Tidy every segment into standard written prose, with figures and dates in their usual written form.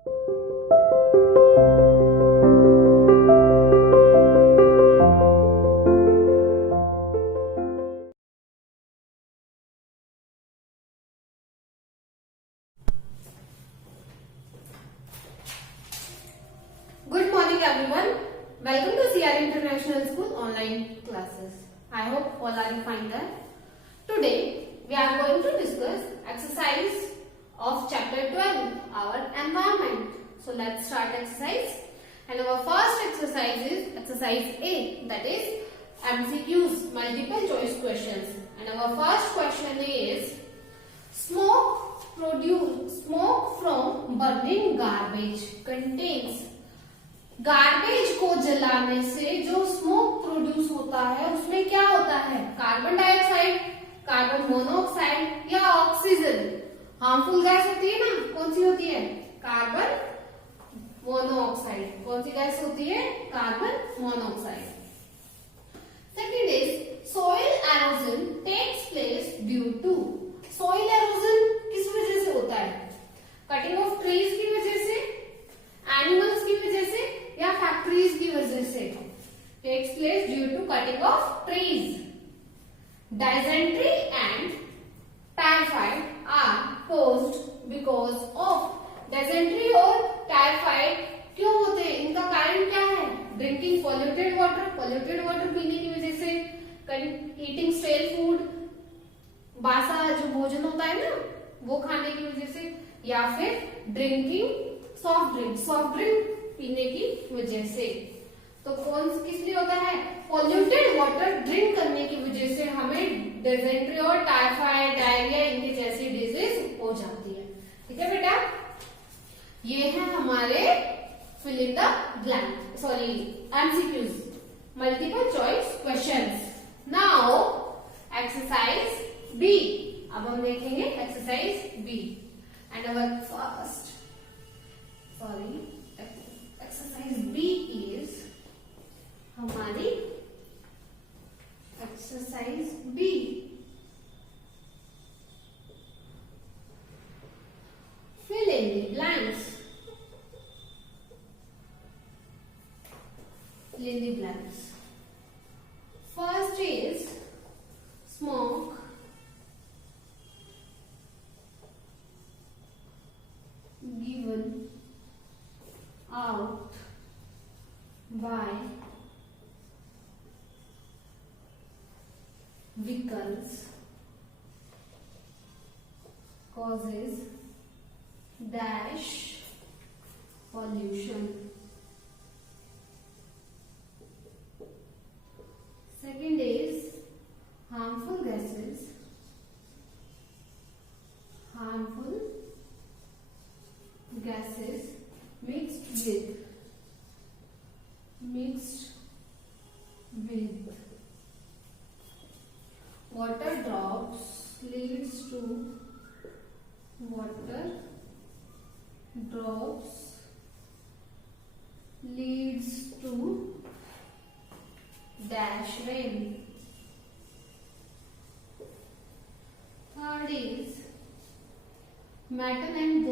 Good morning everyone. Welcome to CR International School online classes. I hope all are fine there. Today we are going to discuss exercise of chapter 12, our environment. So let's start exercise. And our first exercise is exercise A, that is MCQs, multiple choice questions. And our first question is smoke from burning garbage contains, garbage को जलाने से जो smoke produce होता है उसमें क्या होता है, कार्बन डाइऑक्साइड, कार्बन मोनोऑक्साइड या ऑक्सीजन। हार्मफुल गैस होती है ना, कौन सी होती है, कार्बन मोनोऑक्साइड। कौन सी गैस होती है, carbon monoxide. Second is soil erosion takes place due to, soil erosion किस वजह से होता है, कटिंग ऑफ ट्रीज की वजह से, एनिमल्स की वजह से या फैक्ट्रीज की वजह से। Takes place due to cutting of trees. Dysentery and typhoid are caused because of, dysentery और टाइफाइड क्यों होते हैं, इनका कारण क्या है, drinking polluted water, polluted water पीने की वजह से, ईटिंग स्टेल फूड, बासा जो भोजन होता है ना वो खाने की वजह से, या फिर ड्रिंकिंग सॉफ्ट ड्रिंक पीने की वजह से। तो कौन किस लिए होता है, पॉल्यूटेड वाटर ड्रिंक करने की वजह से हमें डिसेंट्री और टाइफाइड, डायरिया, इनके जैसी डिजीज हो जाती है। ठीक है बेटा, ये है हमारे fill in the blank, sorry MCQs, multiple choice questions. Now exercise B, अब हम देखेंगे exercise B. And our first exercise B is हमारी exercise B, fill in the blanks, fill in the blanks. First is smoke given out by vehicles causes dash pollution. Second is harmful gases mixed with water drops leads to dash rain. Third is metal and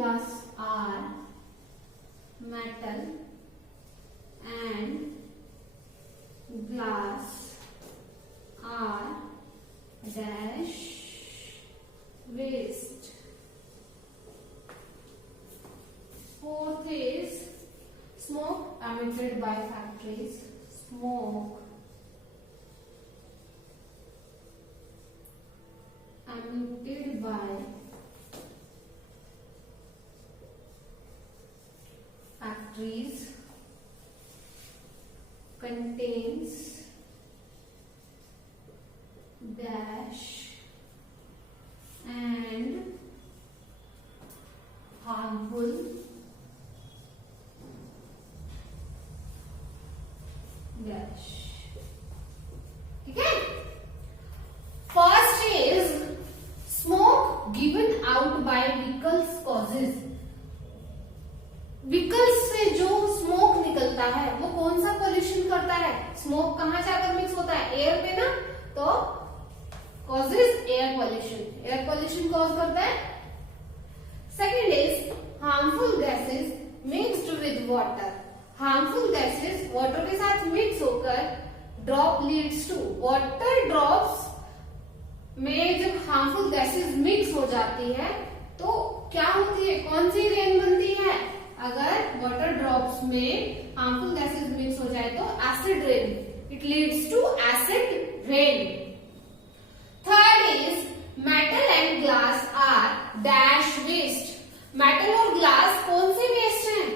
glass are dash waste. Fourth is smoke emitted by factories, smoke emitted by factories contains dash and harmful dash. ठीक है, first is smoke given out by vehicles causes, vehicles से जो smoke निकलता है वो कौन सा pollution करता है, स्मोक कहां जाकर मिक्स होता है, एयर पे ना, तो कॉजेज एयर पोल्यूशन कॉज करता है। Second is harmful gases water, harmful gases water के साथ मिक्स होकर drop leads to, water drops में जब हार्मफुल गैसेस मिक्स हो जाती है तो क्या होती है, कौन सी रेन बनती है? अगर वाटर ड्रॉप्स में हार्मफुल गैसेस मिक्स हो जाए तो acid rain, it leads to acid rain. Third is metal and glass are dash waste. Metal और ग्लास कौन से वेस्ट हैं?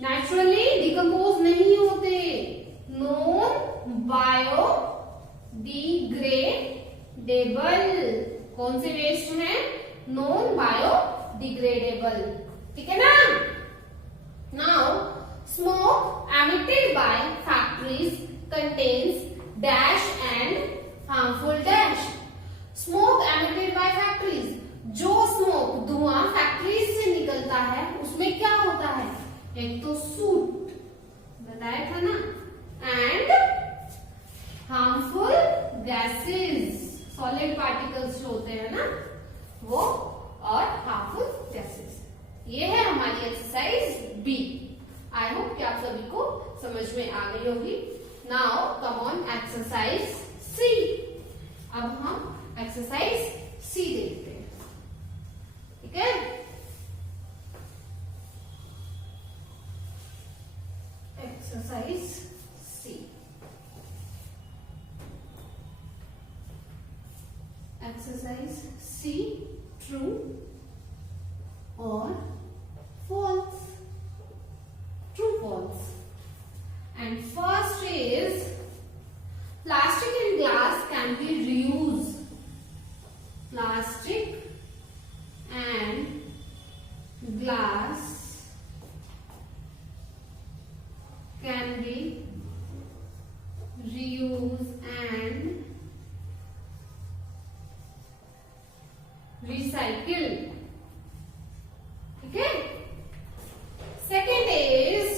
नेचुरली डिकम्पोज नहीं होते, नॉन बायोडिग्रेडेबल। कौन से वेस्ट हैं? नॉन बायोडिग्रेडेबल, ठीक है ना। Now smoke emitted by factories contains dash and harmful dash. Smoke emitted by factories, जो स्मोक धुआं फैक्ट्रीज से निकलता है उसमें क्या होता है? एक तो सूट बताया था ना, and harmful gases, solid particles जो होते हैं ना वो, और हार्मफुल गैसेस। ये है हमारी एक्सरसाइज बी। आई होप कि आप सभी को समझ में आ गई होगी। नाउ कम ऑन एक्सरसाइज सी। अब हम एक्सरसाइज सी देखते हैं, ठीक है। एक्सरसाइज सी, एक्सरसाइज सी, ट्रू और false, true false. And first is plastic and glass can be reused. Plastic and glass can be reused and recycled. Okay. Second is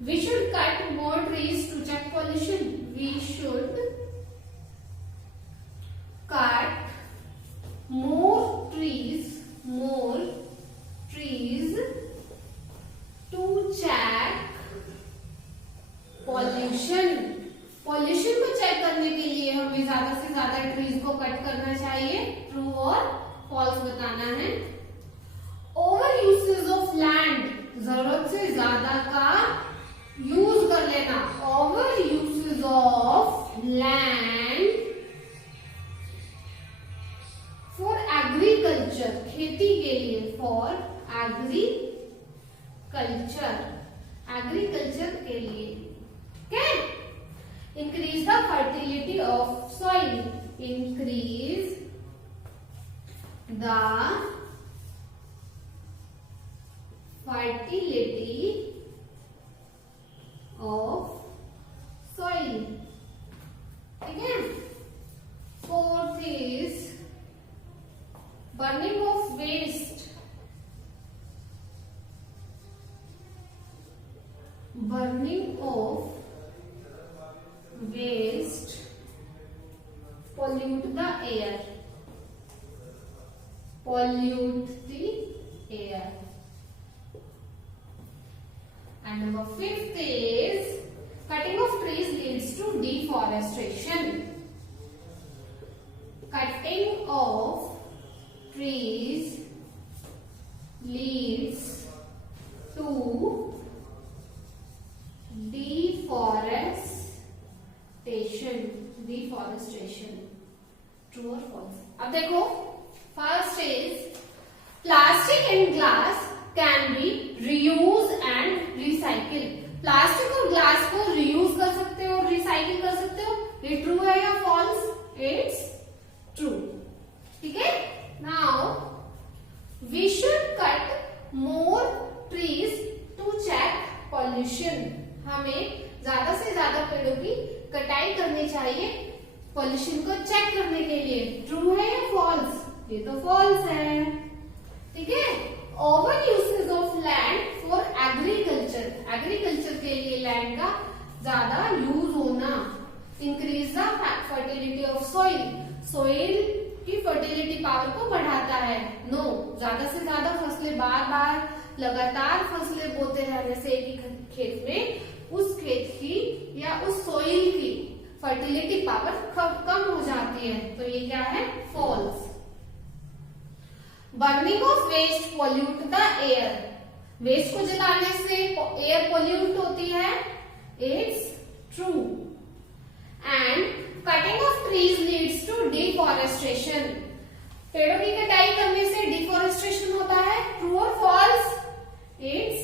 we should cut more trees to check pollution. We should cut more trees to check pollution. Pollution को check करने के लिए हमें ज्यादा से ज्यादा trees को cut करना चाहिए। ट्रू और फॉल्स बताना है। ओवर यूसेज ऑफ लैंड, जरूरत से ज्यादा का यूज कर लेना। Over usage of land for agriculture, खेती के लिए, फॉर एग्रीकल्चर के लिए। Okay? Increase the fertility of soil. Increase the fertility of soil. ठीक है। Fourth is burning of waste. Burning of waste pollute the air. Pollute the air. And number fifth is cutting of trees leads to deforestation. Cutting of trees leads to deforestation. True or false? अब देखो, first is plastic and glass can be reused and recycled. Plastic और glass को reuse कर सकते हो और recycle कर सकते हो। ये true है या false? It's true. ठीक है? Now we should cut more trees to check pollution. हमें ज्यादा से ज्यादा पेड़ों की कटाई करनी चाहिए पॉल्यूशन को चेक करने के लिए। ट्रू है या फॉल्स? ये तो फॉल्स है। ठीक है। Over usage of land for agriculture, agriculture के लिए लैंड का ज्यादा यूज होना। Increase the fertility of soil, soil की फर्टिलिटी पावर को बढ़ाता है। नो, ज्यादा से ज्यादा फसलें बार बार लगातार फसलें बोते रहने से एक ही खेत में उस खेत की या उस सोइल की फर्टिलिटी पावर कम हो जाती है, तो ये क्या है, false. Burning of waste pollute the air, waste को जलाने से एयर पॉल्यूट होती है, it's true. And cutting of trees leads to deforestation, पेड़ों की कटाई करने से डिफॉरेस्टेशन होता है, ट्रू और फॉल्स, इट्स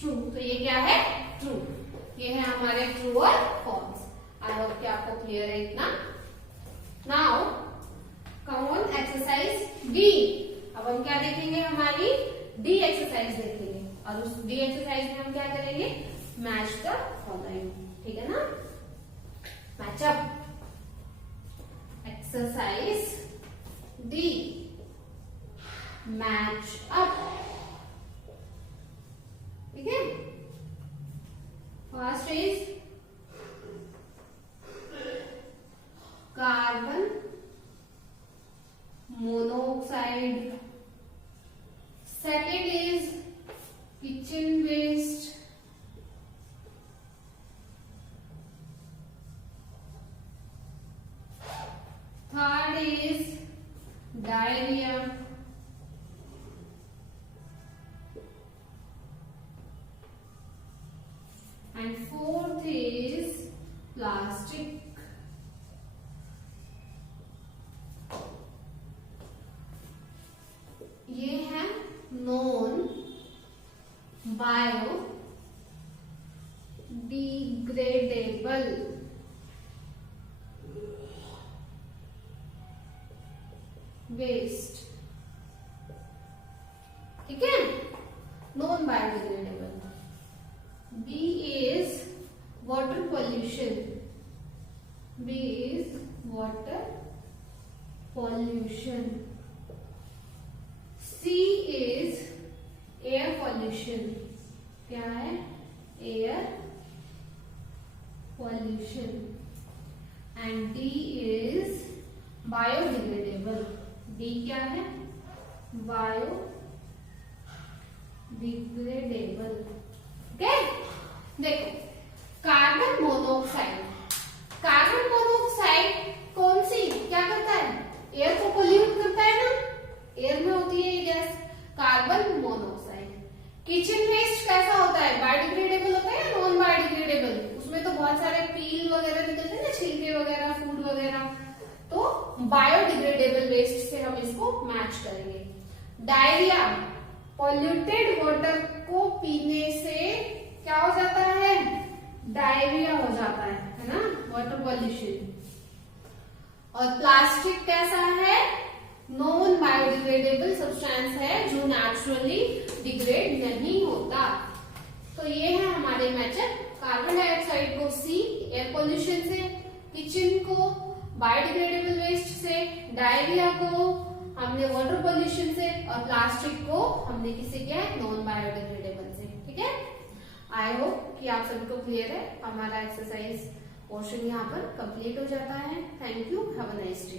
ट्रू। तो ये क्या है, ट्रू। ये है हमारे ट्रू और फॉल्स। आई होप कि आपको क्लियर है इतना। Now come on exercise B. अब हम क्या देखेंगे, हमारी डी एक्सरसाइज देखेंगे, और उस डी एक्सरसाइज में हम क्या करेंगे, मैच द फॉलोइंग, ठीक है ना, match up. Exercise D, match up, ठीक है। First is carbon monoxide, second is kitchen waste, third is diarrhea, and fourth is plastic. ये है नॉन बायो डिग्रेडेबल, वेस्ट, ठीक है, non biodegradable. B is water pollution, B is water pollution. C is air pollution, क्या है, air pollution. And D is biodegradable, D क्या है, biodegradable. Okay, देखो carbon monoxide, carbon monoxide कौन सी क्या करता है, एयर को पोल्यूट करता है ना, एयर में होती है ये गैस, कार्बन मोनोऑक्साइड। किचन वेस्ट कैसा होता है, बायोडिग्रेडेबल होता है या नॉन बायोडिग्रेडेबल, उसमें तो बहुत सारे पील वगैरह निकलते हैं ना, छिलके वगैरह, फूड वगैरह, तो बायोडिग्रेडेबल वेस्ट से हम इसको मैच करेंगे। डायरिया, पॉल्यूटेड वाटर को पीने से क्या हो जाता है, डायरिया हो जाता है ना, वाटर पॉल्यूशन। और प्लास्टिक कैसा है, नॉन बायोडिग्रेडेबल सब्सटेंस है जो नेचुरली डिग्रेड नहीं होता। तो ये है हमारे मैचअप, कार्बन डाइऑक्साइड को सी एयर पॉल्यूशन से, किचन को बायोडिग्रेडेबल वेस्ट से, डायरिया को हमने वाटर पॉल्यूशन से, और प्लास्टिक को हमने किसे किया है, नॉन बायोडिग्रेडेबल से, ठीक है। आई होप कि आप सभी को क्लियर है। हमारा एक्सरसाइज पोर्शन यहाँ पर कंप्लीट हो जाता है। Thank you, have a nice day.